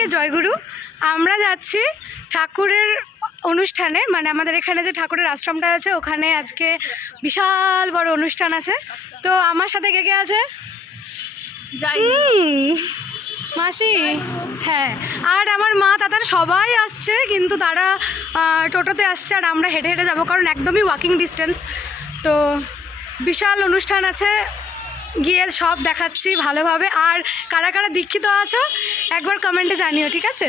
সবাইকে জয়গুরু আমরা যাচ্ছি ঠাকুরের অনুষ্ঠানে মানে আমাদের এখানে যে ঠাকুরের আশ্রমটা আছে ওখানে আজকে বিশাল বড় অনুষ্ঠান আছে। তো আমার সাথে কে কে আছে? মাসি হ্যাঁ। আর আমার মা তাতার সবাই আসছে কিন্তু তারা টোটোতে আসছে আর আমরা হেঁটে হেঁটে যাব কারণ একদমই ওয়াকিং ডিস্টেন্স তো বিশাল অনুষ্ঠান আছে গিয়ে সব দেখাচ্ছি ভালোভাবে। আর কারা কারা দীক্ষিত আছো একবার কমেন্টে জানিও ঠিক আছে?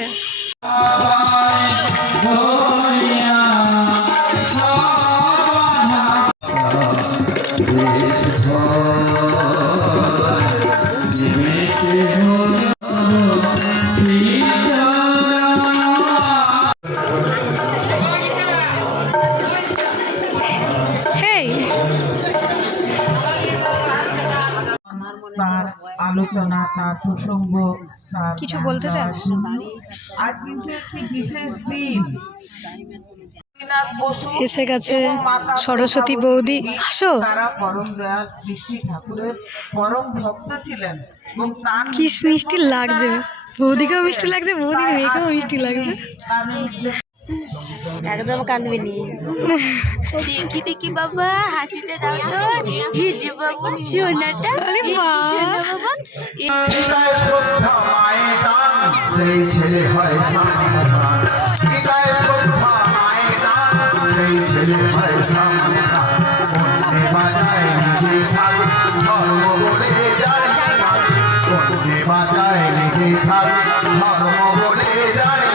আলোচনা তার প্রসঙ্গ কিছু বলতে চাস? আজ কিন্তু একটি বিশেষ দিন। এসে গেছে সরস্বতী বৌদি। আসো। কি মিষ্টি লাগছে। বৌদিকেও মিষ্টি লাগছে বৌদির মেয়েকেও মিষ্টি লাগছে। একদম কাঁদবি নি দেখি দেখি বাবা হাসিতে দাও তো। বাবা সোনাটা। আরে বাবা সেই ছেলে হয় সেই ছেলে হয় বাজায় নিজে থাক ধর্ম বলে যায়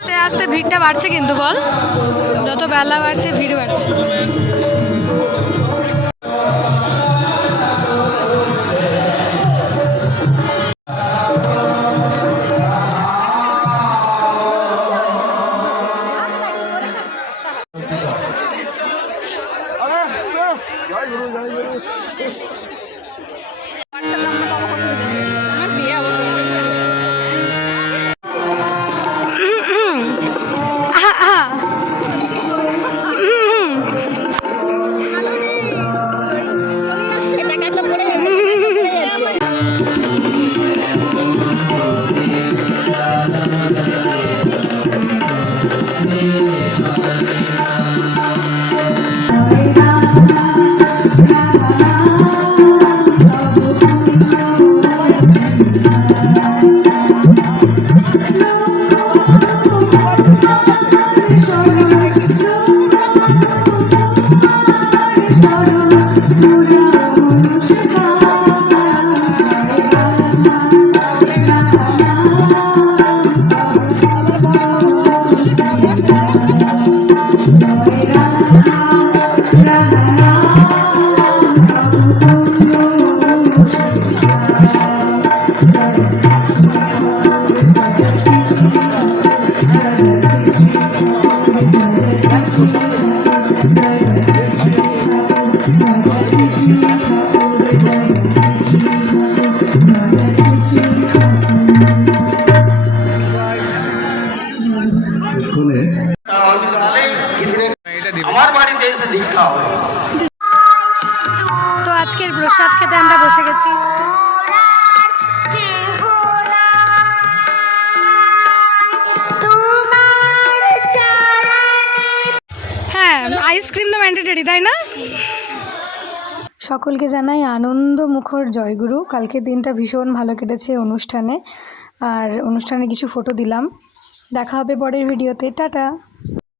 আস্তে আস্তে ভিড়টা বাড়ছে কিন্তু বল। যত বেলা বাড়ছে ভিড় বাড়ছে। আহা, তো আজকের প্রসাদ খেতে আমরা বসে গেছি। আইসক্রিম তো ম্যান্ডেটরি তাই না? সকলকে জানাই আনন্দ মুখর জয়গুরু। কালকের দিনটা ভীষণ ভালো কেটেছে অনুষ্ঠানে। আর অনুষ্ঠানে কিছু ফটো দিলাম। দেখা হবে পরের ভিডিওতে টাটা!